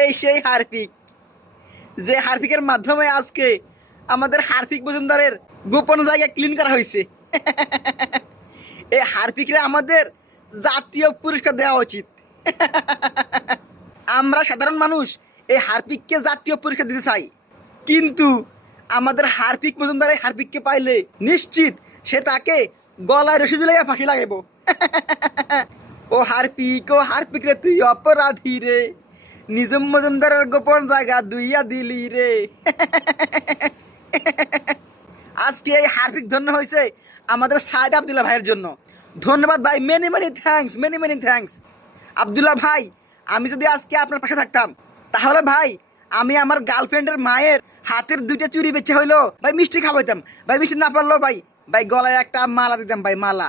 এই সেই হারপিক, যে হারপিকের মাধ্যমে আজকে আমাদের হারপিক মজুমদারের গোপন জায়গা ক্লিন করা হয়েছে। এই হারপিকরে আমাদের জাতীয় পুরস্কার দেওয়া উচিত। আমরা সাধারণ মানুষ এই হারপিককে জাতীয় পুরস্কার দিতে চাই, কিন্তু আমাদের হারপিক মজুমদার এই হারপিককে পাইলে নিশ্চিত সে তাকে গলায় রশি ঝুলাইয়া ফাঁসি লাগাইব। ও হারপিক রে তুই অপরাধী রে, নিজম মজুমদারের গোপন জায়গা দুইয়া দিলি রে। আজকে এই হারপিক ধন্য হয়েছে আমাদের সাইদ আব্দুল্লাহ ভাইয়ের জন্য। ধন্যবাদ ভাই, মেনি মেনি থ্যাঙ্কস। আব্দুল্লাহ ভাই, আমি যদি আজকে আপনার পাশে থাকতাম তাহলে ভাই আমি আমার গার্লফ্রেন্ডের মায়ের হাতের দুইটা চুরি বেচে হইলো ভাই মিষ্টি খাওয়াইতাম ভাই, মিষ্টি না পারলো ভাই গলায় একটা মালা দিতাম ভাই, মালা।